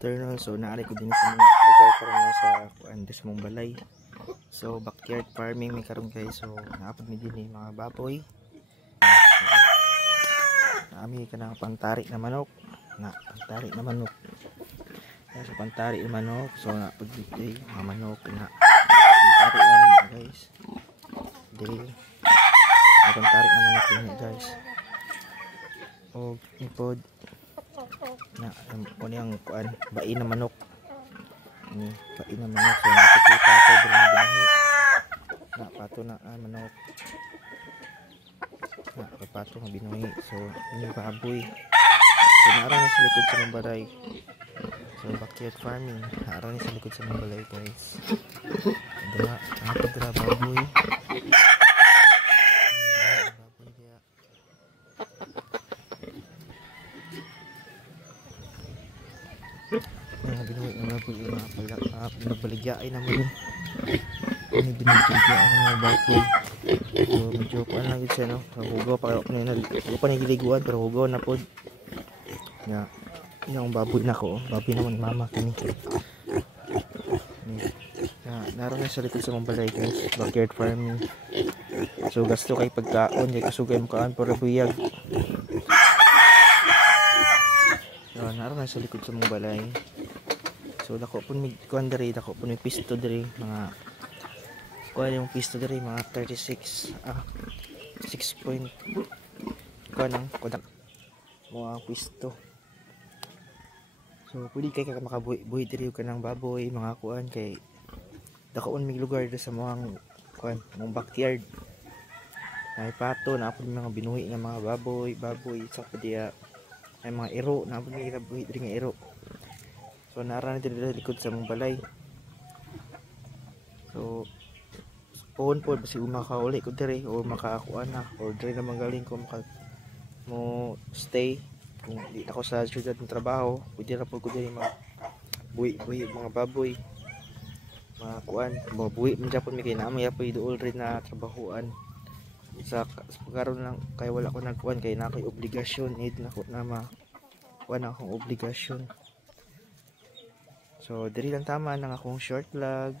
afternoon. So naari ko din sa mga lugar karon sa kuan sa mong balay. So backyard farming may karon guys. So naapod mi dinhi mga baboy. Naami kanang pantari na manok. Pantari na manok. So pantari na manok. So naapod dinhi mga manok na pantari na manok guys. Dili pantari na manok dinhi guys. O ipod na yung kuan bain na manok ni bain na manok so nakikita ko din na binahi na pato na manok na pato na binuhi so ini baboy so naara na sa likod sa mga balay so backyard farming naara na sa likod sa mga balay guys dala dala baboy nagbaligyain naman yun ini binaligyain ng mga baboy so medyo kuan lang yun siya no hugaw pa nagiliguan pero hugaw na po nga yung baboy na ko baboy naman ni mama kini naroon na sa likod sa mga balay guys backyard farming so gasto kay pagkaon kay kasugay mo kaan para buyag so naroon na sa likod sa mga balay. So dako pun mig kuan diri dako pun mig pisto diri mga kuan yung pisto diri mga 36 6 point kuan ang kodak mga pisto. So pwede kay makabuhi diri ka ng baboy mga kuan kay dako un mig lugar diri sa mga kuan mong backyard. Ay pato na pud mga binuhi nga mga baboy sa padiya ay mga iro na pud mig buhi diri nga iro. So naara na dito likod sa mong balay. So pohon po basi makauli ko diri o makaakuan na or diri na magaling ko mo stay kung di ako sa syudad ng trabaho pwede na po ko diri mga buhi mga baboy mga kuan mga buhi man japon mi kay naamay apoy duol rin na trabahuan sa pagkaroon lang kay wala ko nagkuan kay na kay obligasyon need na ko na kuan akong obligasyon. So diri lang tama ng akong short vlog.